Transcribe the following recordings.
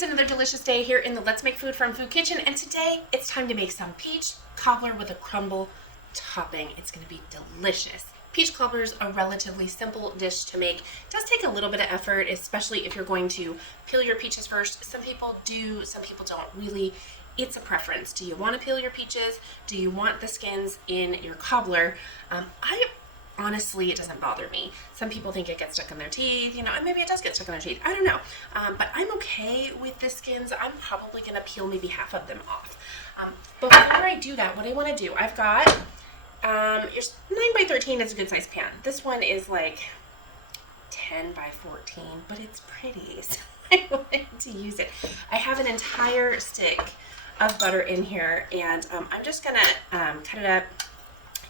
It's another delicious day here in the Let's Make Food from Food Kitchen, and today it's time to make some peach cobbler with a crumble topping. It's going to be delicious. Peach cobbler is a relatively simple dish to make. It does take a little bit of effort, especially if you're going to peel your peaches first. Some people do, some people don't really. It's a preference. Do you want to peel your peaches? Do you want the skins in your cobbler? Honestly, it doesn't bother me. Some people think it gets stuck in their teeth, and maybe it does get stuck in their teeth. I don't know. But I'm okay with the skins. I'm probably going to peel maybe half of them off. Before I do that, what I want to do, I've got, here's 9x13 is a good size pan. This one is like 10x14, but it's pretty, so I wanted to use it. I have an entire stick of butter in here, and I'm just going to cut it up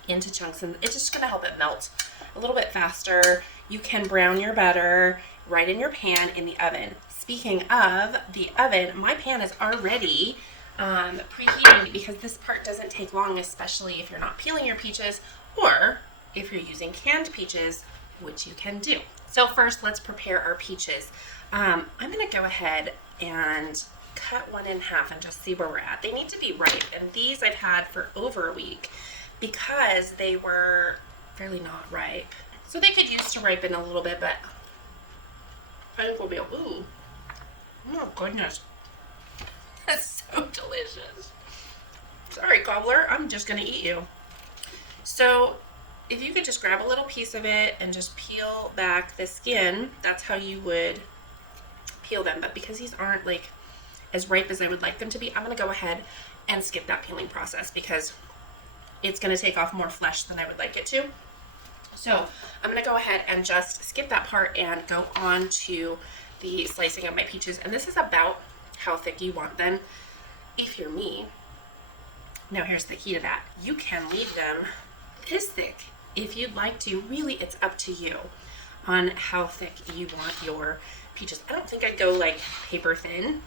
into chunks, and it's just going to help it melt a little bit faster. You can brown your butter right in your pan in the oven. Speaking of the oven, my pan is already preheating because this part doesn't take long, especially if you're not peeling your peaches or if you're using canned peaches, which you can do. So first, let's prepare our peaches. I'm going to go ahead and cut one in half and just see where we're at. They need to be ripe, and these I've had for over a week because they were fairly not ripe. So they could use to ripen a little bit, but I think we'll be, ooh, oh goodness. That's so delicious. Sorry, cobbler, I'm just gonna eat you. So if you could just grab a little piece of it and just peel back the skin, that's how you would peel them. But because these aren't like as ripe as I would like them to be, I'm gonna go ahead and skip that peeling process because it's going to take off more flesh than I would like it to. So I'm going to go ahead and just skip that part and go on to the slicing of my peaches. And this is about how thick you want them if you're me. Now here's the key to that. You can leave them this thick if you'd like to. Really, it's up to you on how thick you want your peaches. I don't think I'd go like paper thin.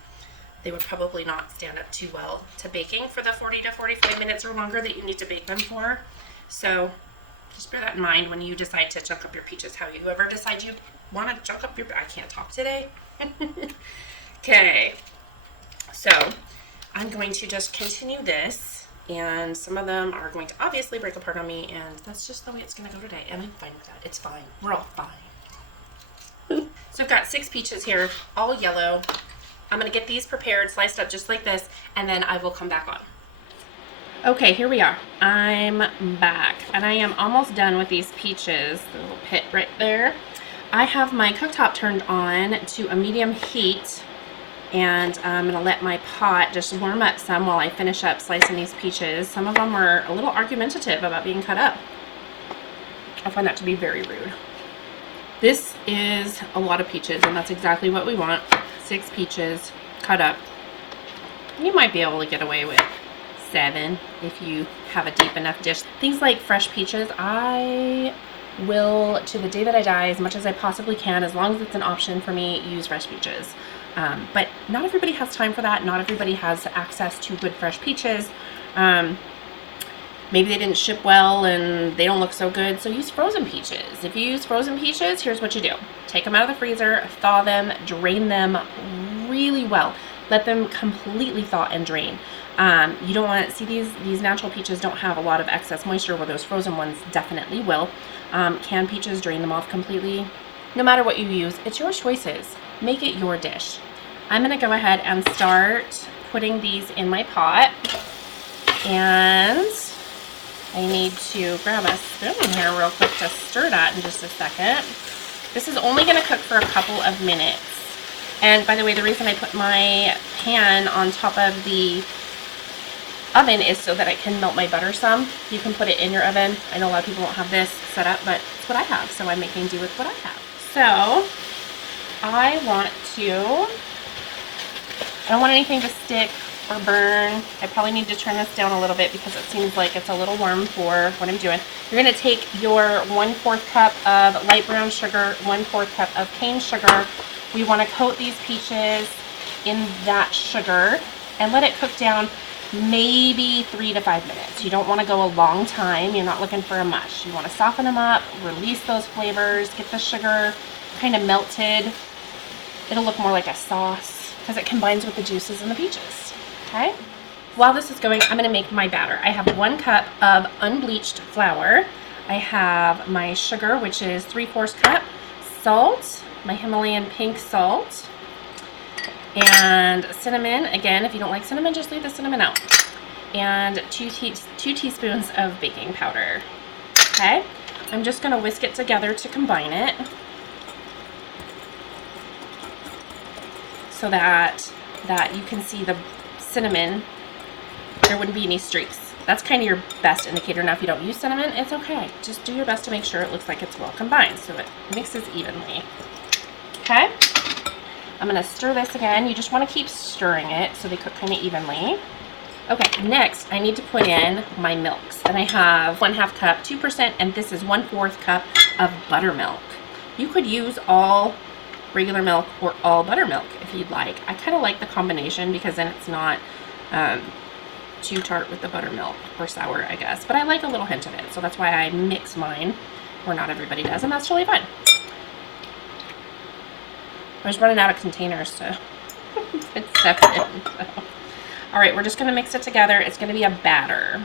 They would probably not stand up too well to baking for the 40 to 45 minutes or longer that you need to bake them for. So just bear that in mind when you decide to chunk up your peaches, how you ever decide you want to chunk up your, I can't talk today. Okay, so I'm going to just continue this, and some of them are going to obviously break apart on me, and that's just the way it's going to go today, and I'm fine with that. It's fine. We're all fine. So I've got 6 peaches here, all yellow. I'm going to get these prepared, sliced up just like this, and then I will come back on. Okay, here we are. I'm back, and I am almost done with these peaches. The little pit right there. I have my cooktop turned on to a medium heat, and I'm going to let my pot just warm up some while I finish up slicing these peaches. Some of them are a little argumentative about being cut up. I find that to be very rude. This is a lot of peaches, and that's exactly what we want. 6 peaches cut up. You might be able to get away with 7 if you have a deep enough dish. Things like fresh peaches, I will, to the day that I die, as much as I possibly can, as long as it's an option for me, use fresh peaches. But not everybody has time for that. Not everybody has access to good fresh peaches. Maybe they didn't ship well and they don't look so good, so use frozen peaches. If you use frozen peaches, here's what you do. Take them out of the freezer, thaw them, drain them really well. Let them completely thaw and drain. You don't want to see these natural peaches don't have a lot of excess moisture, where those frozen ones definitely will. Canned peaches, drain them off completely. No matter what you use, it's your choices. Make it your dish. I'm going to go ahead and start putting these in my pot, and I need to grab a spoon here real quick to stir that in just a second. This is only going to cook for a couple of minutes. And by the way, the reason I put my pan on top of the oven is so that I can melt my butter some. You can put it in your oven. I know a lot of people don't have this set up, but it's what I have, so I'm making do with what I have. So I don't want anything to stick or burn. I probably need to turn this down a little bit because it seems like it's a little warm for what I'm doing. You're going to take your 1/4 cup of light brown sugar, 1/4 cup of cane sugar. We want to coat these peaches in that sugar and let it cook down maybe 3 to 5 minutes. You don't want to go a long time. You're not looking for a mush. You want to soften them up, release those flavors, get the sugar kind of melted. It'll look more like a sauce because it combines with the juices in the peaches. Okay. While this is going, I'm going to make my batter. I have 1 cup of unbleached flour. I have my sugar, which is 3/4 cup, salt, my Himalayan pink salt, and cinnamon. Again, if you don't like cinnamon, just leave the cinnamon out. And 2 teaspoons of baking powder. Okay, I'm just going to whisk it together to combine it so that you can see the cinnamon. There wouldn't be any streaks. That's kind of your best indicator. Now, if you don't use cinnamon, it's okay. Just do your best to make sure it looks like it's well combined so it mixes evenly. Okay? I'm going to stir this again. You just want to keep stirring it so they cook kind of evenly. Okay, next I need to put in my milks. And I have 1/2 cup, 2%, and this is 1/4 cup of buttermilk. You could use all regular milk or all buttermilk if you'd like. I kind of like the combination because then it's not too tart with the buttermilk or sour, I guess. But I like a little hint of it, so that's why I mix mine, where not everybody does, and that's totally fine. I was running out of containers to put stuff in. So. All right, we're just gonna mix it together. It's gonna be a batter.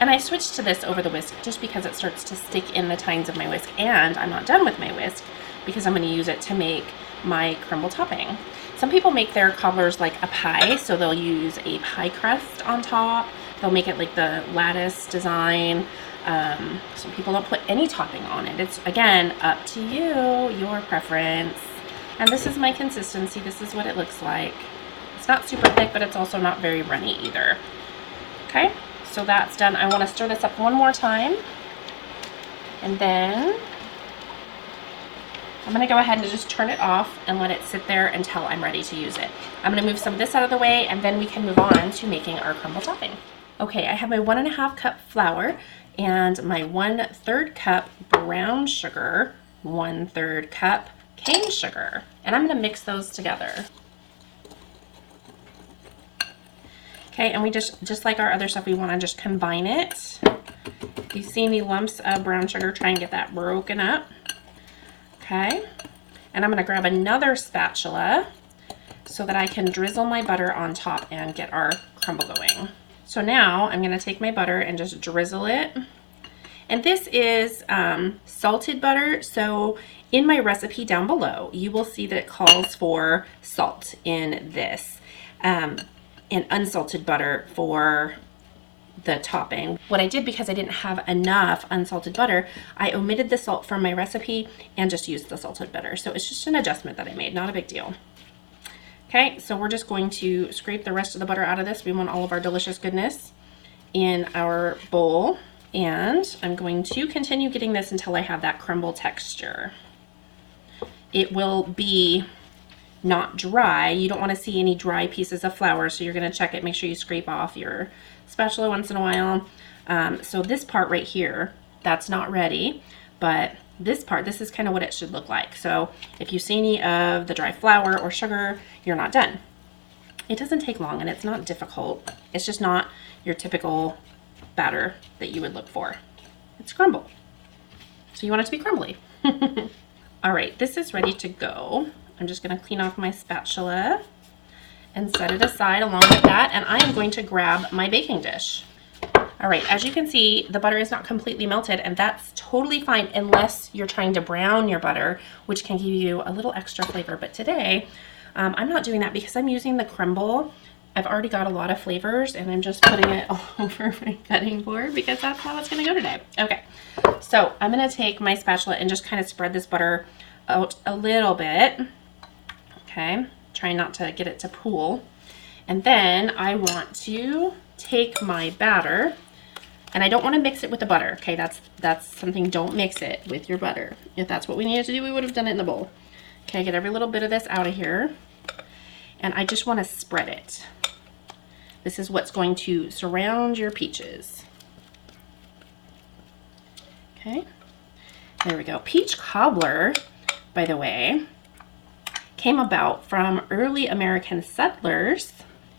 And I switched to this over the whisk just because it starts to stick in the tines of my whisk, and I'm not done with my whisk because I'm gonna use it to make my crumble topping. Some people make their cobblers like a pie, so they'll use a pie crust on top. They'll make it like the lattice design. Some people don't put any topping on it. It's, again, up to you, your preference. And this is my consistency. This is what it looks like. It's not super thick, but it's also not very runny either. Okay, so that's done. I want to stir this up one more time. And then I'm going to go ahead and just turn it off and let it sit there until I'm ready to use it. I'm going to move some of this out of the way, and then we can move on to making our crumble topping. Okay, I have my 1/2 cup flour and my 1/3 cup brown sugar, 1/3 cup cane sugar, and I'm going to mix those together. Okay, and we just like our other stuff, we want to just combine it. If you see any lumps of brown sugar, try and get that broken up. Okay, and I'm going to grab another spatula so that I can drizzle my butter on top and get our crumble going. So now I'm going to take my butter and just drizzle it. And this is salted butter, so in my recipe down below, you will see that it calls for salt in this, and unsalted butter for the topping. What I did, because I didn't have enough unsalted butter, I omitted the salt from my recipe and just used the salted butter. So it's just an adjustment that I made, not a big deal. Okay, so we're just going to scrape the rest of the butter out of this. We want all of our delicious goodness in our bowl. And I'm going to continue getting this until I have that crumble texture. It will be not dry. You don't want to see any dry pieces of flour, so you're going to check it. Make sure you scrape off your spatula once in a while. So this part right here, that's not ready, but this part, this is kind of what it should look like. So if you see any of the dry flour or sugar, you're not done. It doesn't take long and it's not difficult. It's just not your typical batter that you would look for. It's crumble. So you want it to be crumbly. All right, this is ready to go. I'm just going to clean off my spatula and set it aside along with that, and I am going to grab my baking dish. All right, as you can see, the butter is not completely melted, and that's totally fine unless you're trying to brown your butter, which can give you a little extra flavor. But today, I'm not doing that because I'm using the crumble. I've already got a lot of flavors, and I'm just putting it all over my cutting board because that's how it's going to go today. Okay, so I'm going to take my spatula and just kind of spread this butter out a little bit. Okay, trying not to get it to pool. And then I want to take my batter, and I don't want to mix it with the butter. Okay, that's something, don't mix it with your butter. If that's what we needed to do, we would have done it in the bowl. Okay, get every little bit of this out of here. And I just want to spread it. This is what's going to surround your peaches. Okay, there we go. Peach cobbler, by the way, came about from early American settlers,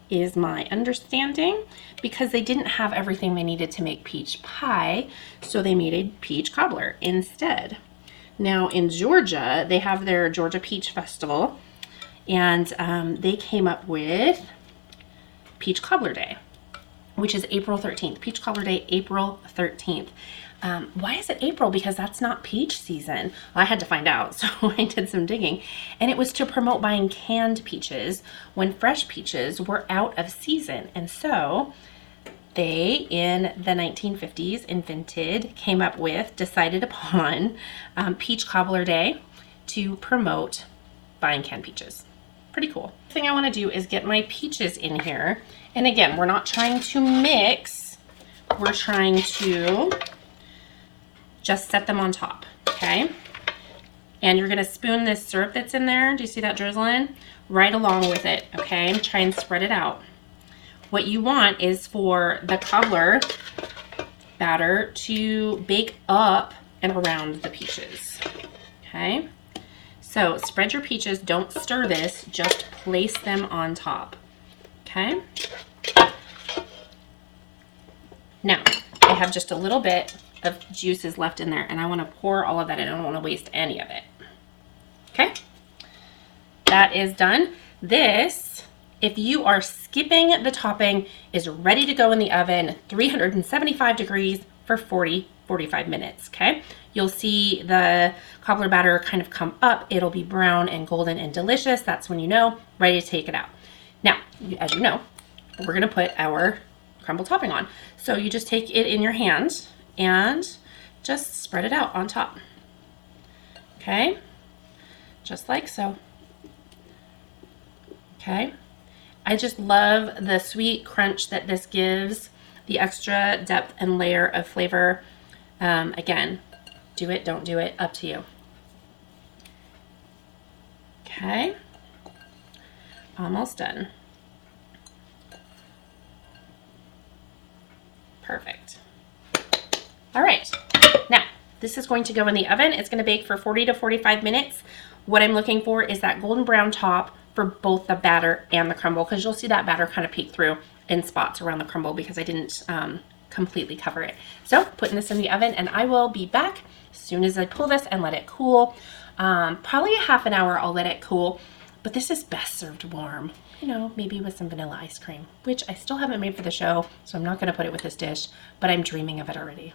is my understanding, because they didn't have everything they needed to make peach pie, so they made a peach cobbler instead. Now in Georgia, they have their Georgia Peach Festival, and they came up with Peach Cobbler Day, which is April 13th. Peach Cobbler Day, April 13th. Why is it April? Because that's not peach season. Well, I had to find out, so I did some digging. And it was to promote buying canned peaches when fresh peaches were out of season. And so they, in the 1950s, decided upon Peach Cobbler Day to promote buying canned peaches. Pretty cool. The thing I want to do is get my peaches in here. And again, we're not trying to mix. We're trying to just set them on top, okay? And you're gonna spoon this syrup that's in there, do you see that drizzling? Right along with it, okay? And try and spread it out. What you want is for the cobbler batter to bake up and around the peaches, okay? So spread your peaches, don't stir this, just place them on top, okay? Now, I have just a little bit of juices left in there, and I want to pour all of that in. I don't want to waste any of it. Okay, that is done. This, if you are skipping the topping, is ready to go in the oven, 375 degrees for 45 minutes. Okay, you'll see the cobbler batter kind of come up. It'll be brown and golden and delicious. That's when you know, ready to take it out. Now, as you know, we're going to put our crumble topping on. So you just take it in your hand and just spread it out on top. Okay, just like so. Okay, I just love the sweet crunch that this gives, the extra depth and layer of flavor. Again, do it, don't do it, up to you. Okay, almost done. Perfect. All right, now this is going to go in the oven. It's going to bake for 40 to 45 minutes. What I'm looking for is that golden brown top for both the batter and the crumble, because you'll see that batter kind of peek through in spots around the crumble because I didn't completely cover it. So putting this in the oven, and I will be back as soon as I pull this and let it cool. Probably a half an hour I'll let it cool, but this is best served warm. You know, maybe with some vanilla ice cream, which I still haven't made for the show, so I'm not going to put it with this dish, but I'm dreaming of it already.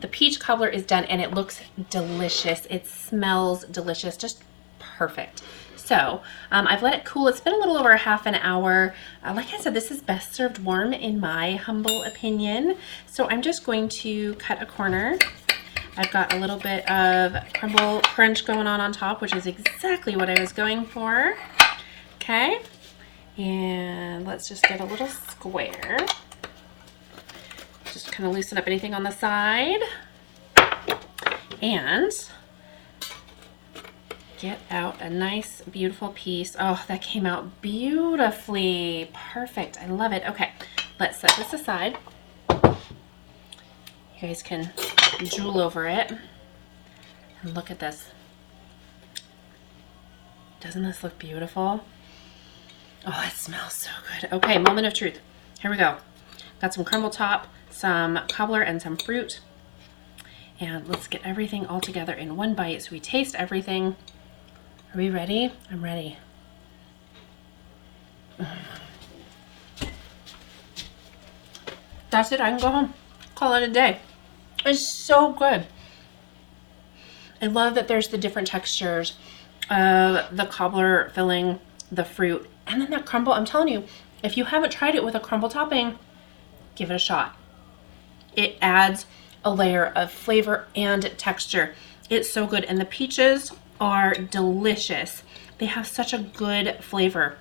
The peach cobbler is done, and it looks delicious. It smells delicious, just perfect. So I've let it cool. It's been a little over a half an hour. Like I said, this is best served warm in my humble opinion. So I'm just going to cut a corner. I've got a little bit of crumble crunch going on top, which is exactly what I was going for. Okay. And let's just get a little square. Just kind of loosen up anything on the side. And get out a nice, beautiful piece. Oh, that came out beautifully. Perfect. I love it. Okay, let's set this aside. You guys can drool over it. And look at this. Doesn't this look beautiful? Oh, it smells so good. Okay, moment of truth. Here we go. Got some crumble top, some cobbler, and some fruit. And let's get everything all together in one bite so we taste everything. Are we ready? I'm ready. That's it. I can go home. Call it a day. It's so good. I love that there's the different textures of the cobbler filling, the fruit, and then that crumble. I'm telling you, if you haven't tried it with a crumble topping, give it a shot. It adds a layer of flavor and texture. It's so good. And the peaches are delicious. They have such a good flavor.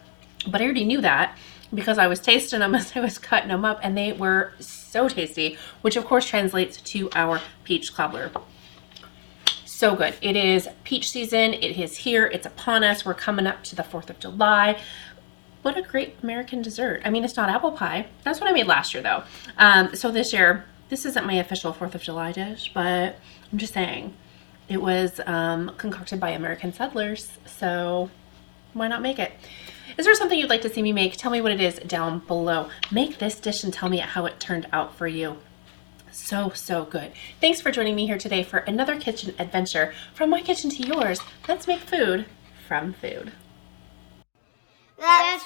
But I already knew that because I was tasting them as I was cutting them up, and they were so tasty, which of course translates to our peach cobbler. So good. It is peach season. It is here. It's upon us. We're coming up to the 4th of July. What a great American dessert. I mean, it's not apple pie. That's what I made last year, though. So this year, this isn't my official 4th of July dish, but I'm just saying it was concocted by American settlers, so why not make it? Is there something you'd like to see me make? Tell me what it is down below. Make this dish and tell me how it turned out for you. So, so good. Thanks for joining me here today for another kitchen adventure. From my kitchen to yours, let's make food from food.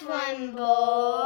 one bowl.